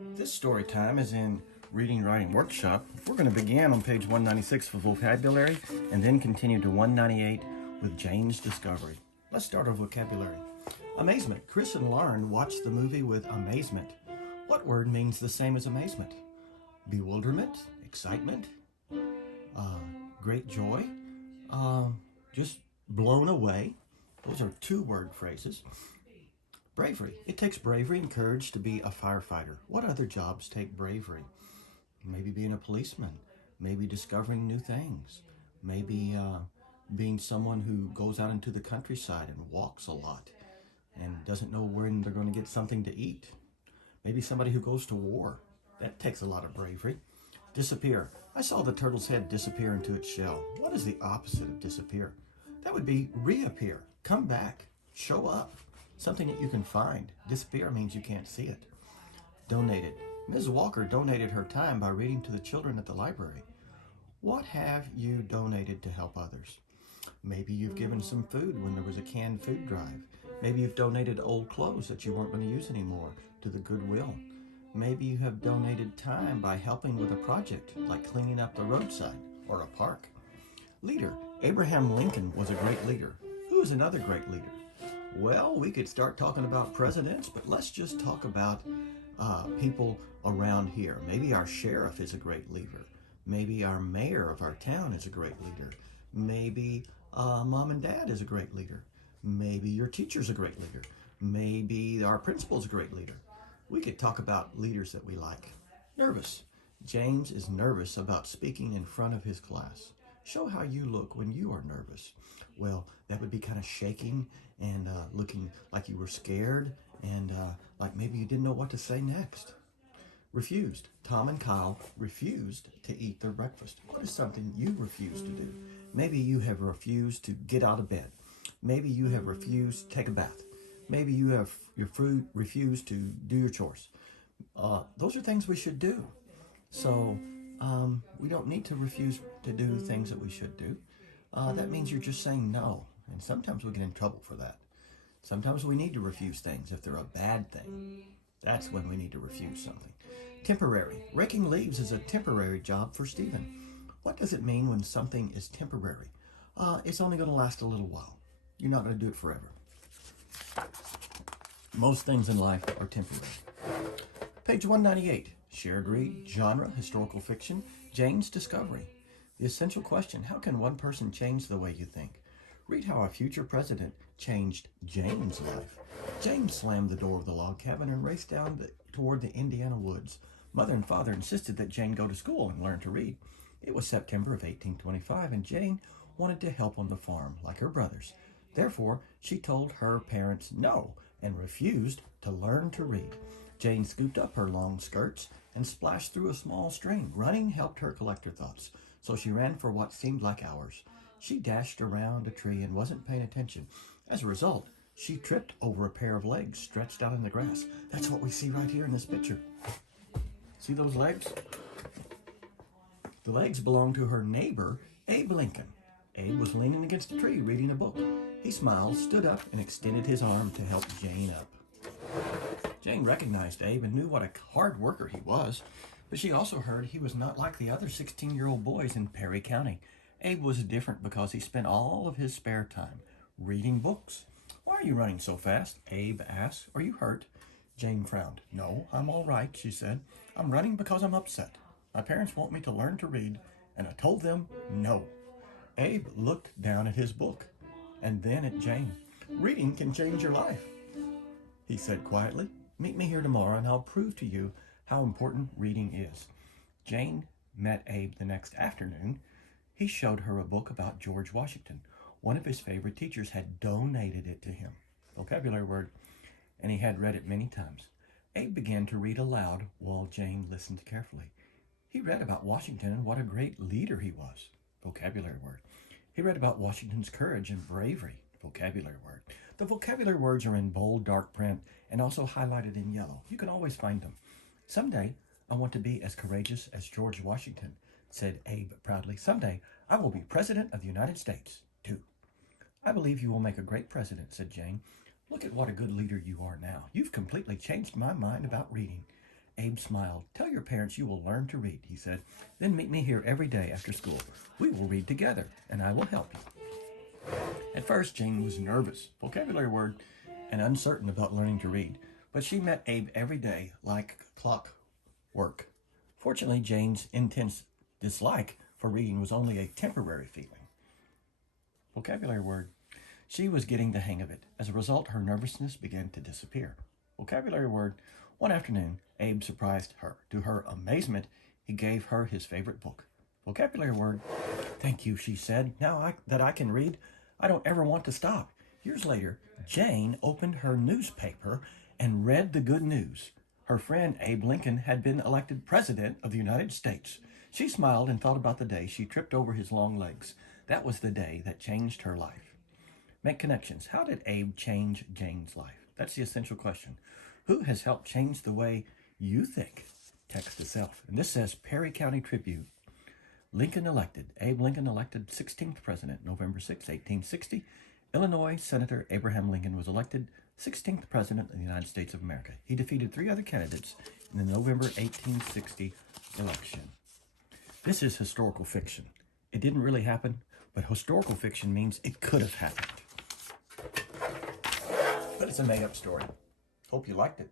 This story time is in Reading Writing Workshop. We're going to begin on page 196 for vocabulary and then continue to 198 with Jane's Discovery. Let's start our vocabulary. Amazement. Chris and Lauren watched the movie with amazement. What word means the same as amazement? Bewilderment, excitement, great joy, just blown away. Those are two-word phrases. Bravery. It takes bravery and courage to be a firefighter. What other jobs take bravery? Maybe being a policeman, maybe discovering new things, maybe being someone who goes out into the countryside and walks a lot and doesn't know when they're going to get something to eat. Maybe somebody who goes to war. That takes a lot of bravery. Disappear. I saw the turtle's head disappear into its shell. What is the opposite of disappear? That would be reappear, come back, show up, something that you can find. Disappear means you can't see it. Donated. Ms. Walker donated her time by reading to the children at the library. What have you donated to help others? Maybe you've given some food when there was a canned food drive. Maybe you've donated old clothes that you weren't going to use anymore to the Goodwill. Maybe you have donated time by helping with a project like cleaning up the roadside or a park. Leader. Abraham Lincoln was a great leader. Who is another great leader? Well, we could start talking about presidents, but let's just talk about people around here. Maybe our sheriff is a great leader. Maybe our mayor of our town is a great leader. Maybe mom and dad is a great leader. Maybe your teacher's a great leader. Maybe our principal's a great leader. We could talk about leaders that we like. Nervous. James is nervous about speaking in front of his class. Show how you look when you are nervous. Well, that would be kind of shaking and looking like you were scared and like maybe you didn't know what to say next. Refused. Tom and Kyle refused to eat their breakfast. What is something you refuse to do? Maybe you have refused to get out of bed. Maybe you have refused to take a bath. Maybe you have refused to do your chores. Those are things we should do. So we don't need to refuse to do things that we should do. That means you're just saying no. And sometimes we get in trouble for that. Sometimes we need to refuse things if they're a bad thing. That's when we need to refuse something. Temporary. Raking leaves is a temporary job for Stephen. What does it mean when something is temporary? It's only going to last a little while. You're not going to do it forever. Most things in life are temporary. Page 198. Shared read, genre, historical fiction, Jane's Discovery. The essential question, how can one person change the way you think? Read how a future president changed Jane's life. Jane slammed the door of the log cabin and raced down toward the Indiana woods. Mother and father insisted that Jane go to school and learn to read. It was September of 1825, and Jane wanted to help on the farm, like her brothers. Therefore, she told her parents no and refused to learn to read. Jane scooped up her long skirts and splashed through a small stream. Running helped her collect her thoughts, so she ran for what seemed like hours. She dashed around a tree and wasn't paying attention. As a result, she tripped over a pair of legs stretched out in the grass. That's what we see right here in this picture. See those legs? The legs belonged to her neighbor, Abe Lincoln. Abe was leaning against a tree reading a book. He smiled, stood up, and extended his arm to help Jane up. Jane recognized Abe and knew what a hard worker he was, but she also heard he was not like the other 16-year-old boys in Perry County. Abe was different because he spent all of his spare time reading books. Why are you running so fast? Abe asked. Are you hurt? Jane frowned. No, I'm all right, she said. I'm running because I'm upset. My parents want me to learn to read, and I told them no. Abe looked down at his book and then at Jane. Reading can change your life, he said quietly. Meet me here tomorrow and I'll prove to you how important reading is. Jane met Abe the next afternoon. He showed her a book about George Washington. One of his favorite teachers had donated it to him. Vocabulary word. And he had read it many times. Abe began to read aloud while Jane listened carefully. He read about Washington and what a great leader he was. Vocabulary word. He read about Washington's courage and bravery. Vocabulary word. The vocabulary words are in bold, dark print and also highlighted in yellow. You can always find them. Someday, I want to be as courageous as George Washington, said Abe proudly. Someday, I will be President of the United States, too. I believe you will make a great president, said Jane. Look at what a good leader you are now. You've completely changed my mind about reading. Abe smiled. "Tell your parents you will learn to read," he said. "Then meet me here every day after school. We will read together, and I will help you." At first, Jane was nervous, vocabulary word, and uncertain about learning to read. But she met Abe every day like clockwork. Fortunately, Jane's intense dislike for reading was only a temporary feeling. Vocabulary word. She was getting the hang of it. As a result, her nervousness began to disappear. Vocabulary word. One afternoon, Abe surprised her. To her amazement, he gave her his favorite book. Vocabulary word. "Thank you," she said. "Now that I can read, I don't ever want to stop." Years later, Jane opened her newspaper and read the good news. Her friend Abe Lincoln had been elected President of the United States. She smiled and thought about the day she tripped over his long legs. That was the day that changed her life. Make connections. How did Abe change Jane's life? That's the essential question. Who has helped change the way you think? Text to self. And this says Perry County Tribune. Lincoln elected. Abe Lincoln elected 16th president, November 6, 1860. Illinois Senator Abraham Lincoln was elected 16th president of the United States of America. He defeated 3 other candidates in the November 1860 election. This is historical fiction. It didn't really happen, but historical fiction means it could have happened. But it's a made-up story. Hope you liked it.